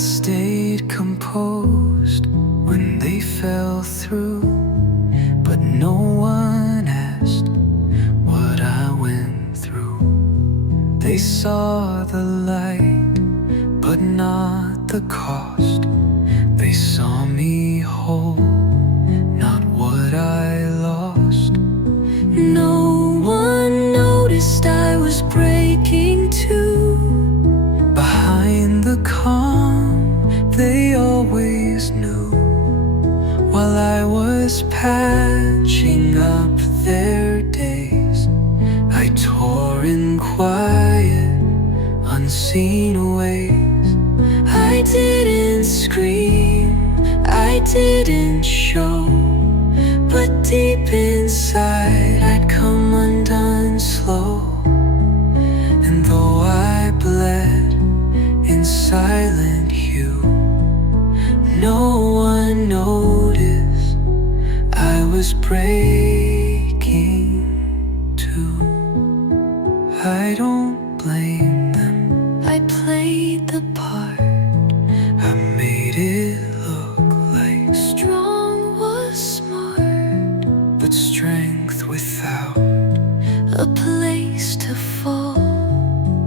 stayed composed when they fell through, but no one asked what I went through. They saw the light, but not the cost. They saw me whole, not what I lost. No one noticed I was breaking too. Behind the calm, they always knew. While I was patching up their days, I tore in quiet, unseen ways. I didn't scream, I didn't show, but deep inside I'd come undone slow. And though I bled in silent hue, no one noticed I was breaking too. I don't blame them, I played the part. I made it look like strong was smart, but strength without a place to fall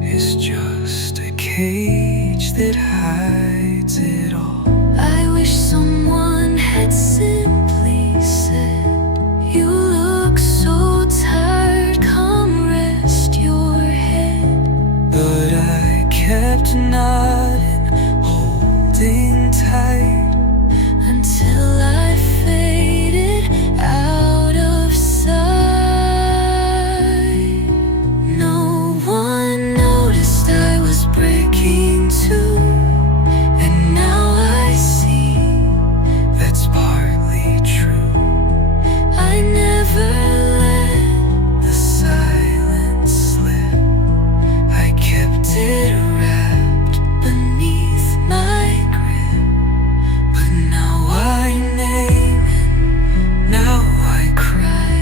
is just a cage that hides it all. I wish someone had simply said, "You look so tired, come rest your head." But I kept nodding, holding tight, until I faded out of sight. No one noticed I was breaking too, and now I see that's partly true. I never let the silence slip, I kept it wrapped beneath my grip. But now I name it, now I cry,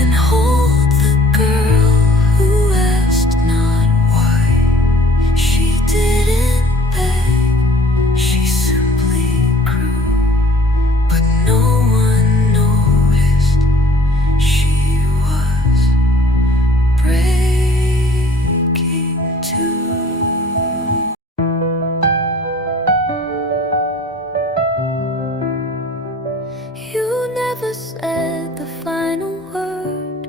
and hold the girl who asked not why. She didn't beg, she simply grew, but no one noticed she was breaking too. You never said the final word,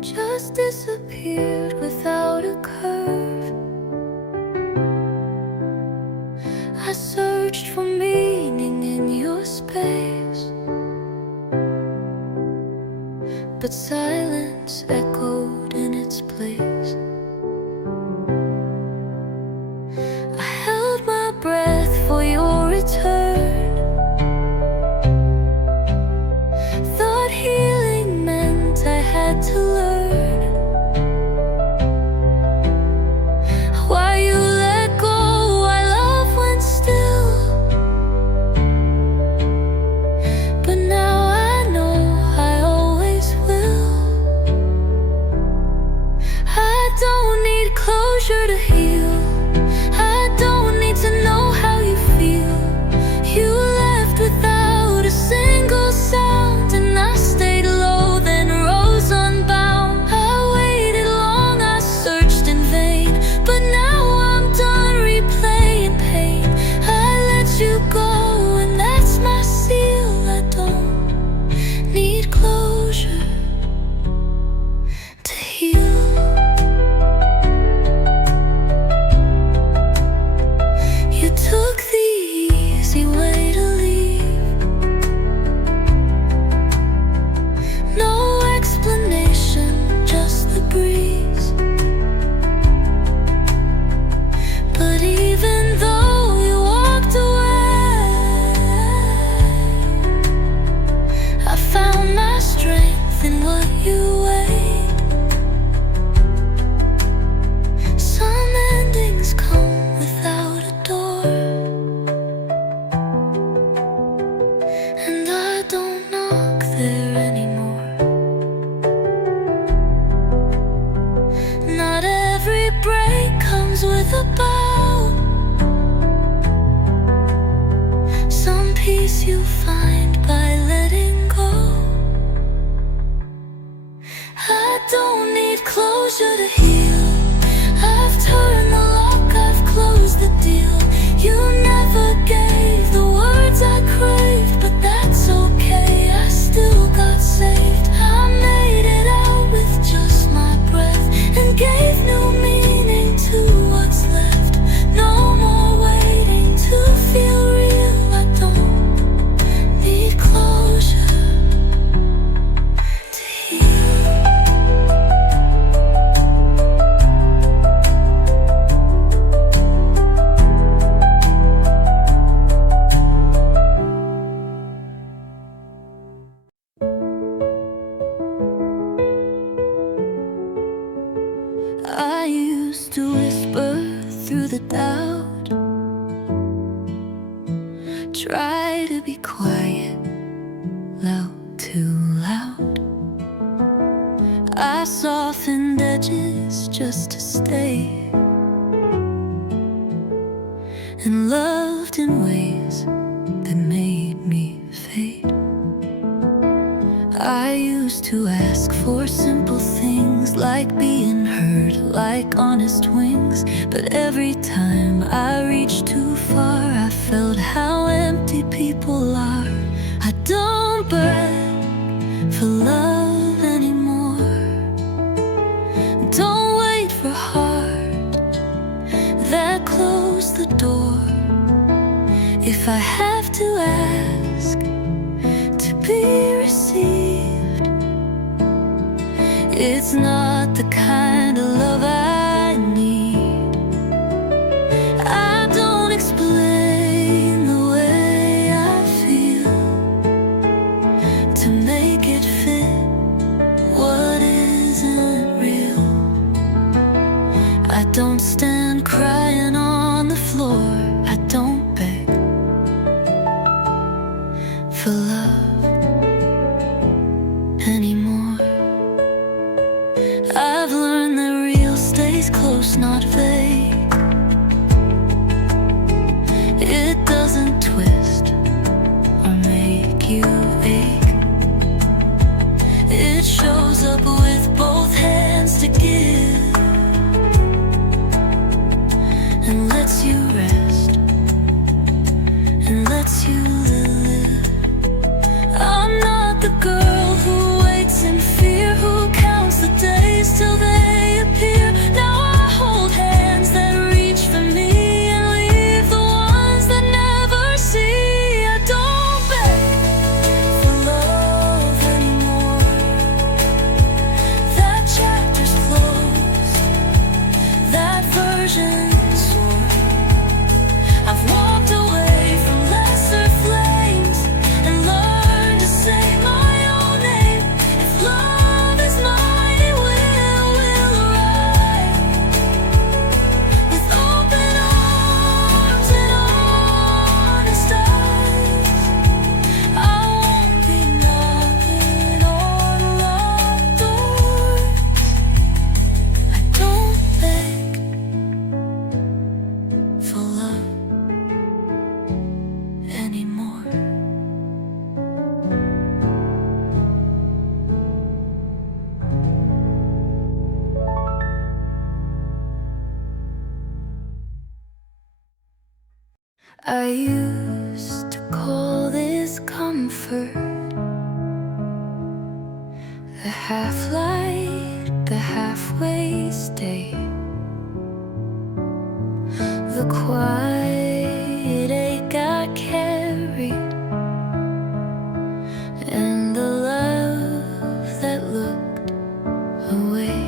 just disappeared without a curve. I searched for meaning in your space, but silence echoed in its place. I held my breath for your return, thought healing meant I had to learn. Why you let go, why love went still. But now I know I always will. I don't need closure to heal, I don't need to know how you feel. You left without a single sound, and I stayed low, then rose unbound. I waited long, I searched in vain, but now I'm done replaying pain. I let you go, and that's my seal. I don't need closure to heal. breathe about. Some peace you find by letting go. I don't need closure to heal. I've turned the lock, I've closed the deal. You never gave the words I craved, but that's okay, I still got saved. I made it out with just my breath and gave new meaning to what's left. No more waiting to feel real. I don't need closure to heal. I used to whisper through the doubt, try to be quiet, loud, too loud. I softened edges just to stay, and loved in ways that made me fade. I used to ask for simple things, like being heard, like honest wings. But every time I reached too far, I felt how empty people are. I don't beg for love anymore. Don't wait for heart that closed the door. If I have to ask to be received, it's not the kind of love I need. I don't explain the way I feel to make it fit what isn't real. I don't stand crying on the floor. I don't beg for love anymore. I've learned that real stays close, not vague. It doesn't twist or make you ache. It shows up with both hands to give, and lets you rest, and lets you live. I'm not the girl who waits in fear, who counts the days till they appear. Now I hold hands that reach for me and leave the ones that never see. I don't beg for love anymore. That chapter's closed, that version's soared. I've walked away from lesser flames and learned to say my own name. If love is mine, it will arrive with open arms and honest eyes. I won't be knocking on locked doors. I don't beg for love anymore. I used to call this comfort, the half light, the halfway stay, the quiet ache I carried, and the love that looked away.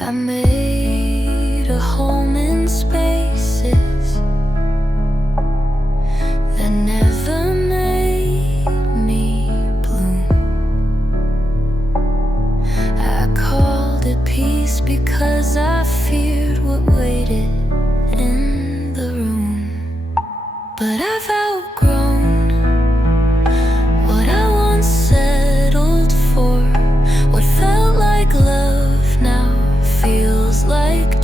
I made a home in spaces that never made me bloom. I called it peace because I feared what waited in the room. But I've outgrown what I once settled for. What felt like love now feels like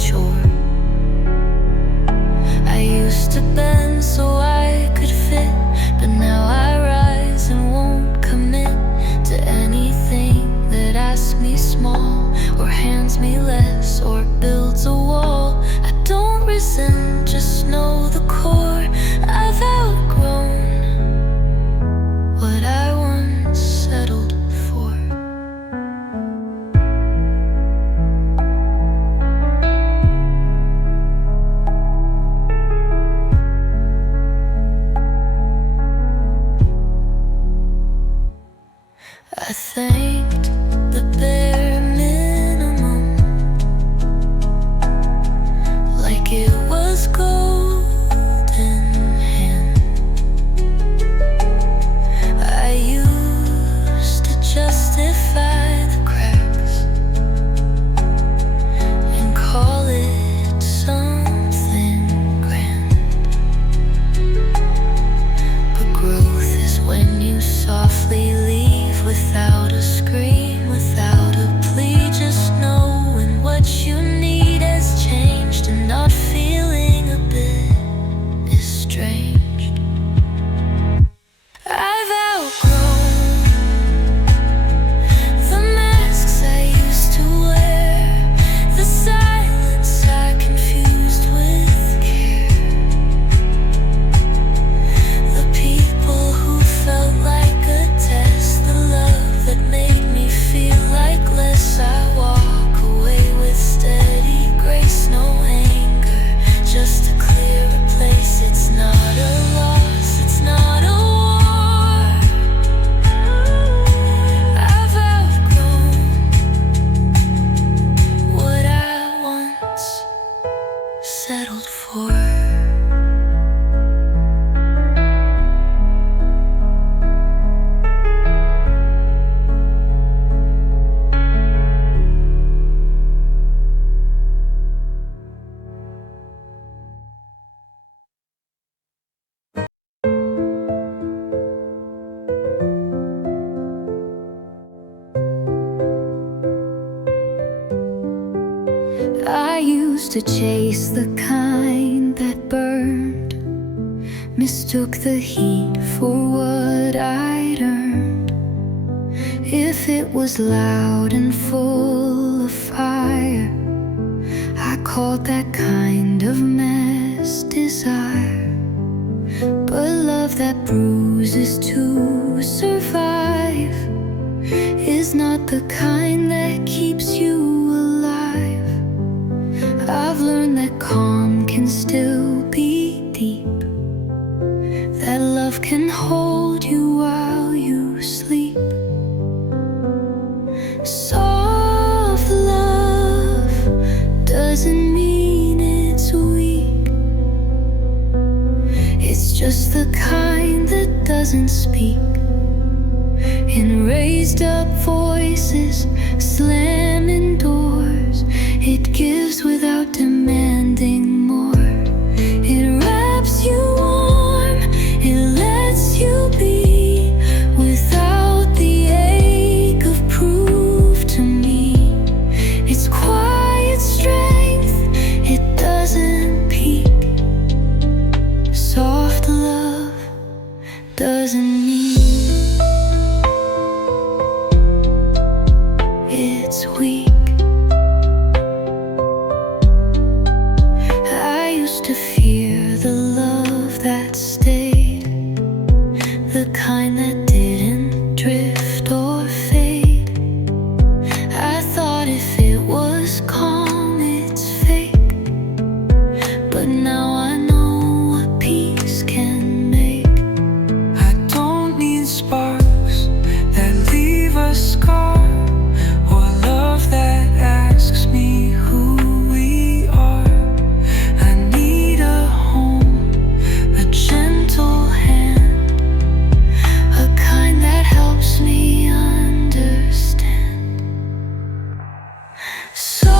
I used to chase the kind that burned, mistook the heat for what I'd earned. If it was loud and full of fire, I called that kind of mess desire. But love that bruises to survive is not the kind that keeps you alive. I've learned that calm can still be deep, that love can hold you while you sleep. Soft love doesn't mean it's weak. It's just the kind that doesn't speak in raised up voices, slamming doors. It gives without demanding more. It wraps you warm, it lets you be without the ache of proof to me. It's quiet strength, it doesn't peak. Soft love doesn't mean it's weak. I used to fear the love that stayed, the kind that didn't drift or fade. I thought if it was calm, it's fake. But now I know what peace can make. I don't need sparks that leave a scar, or love that asks me who we are. I need a home, a gentle hand, a kind that helps me understand. So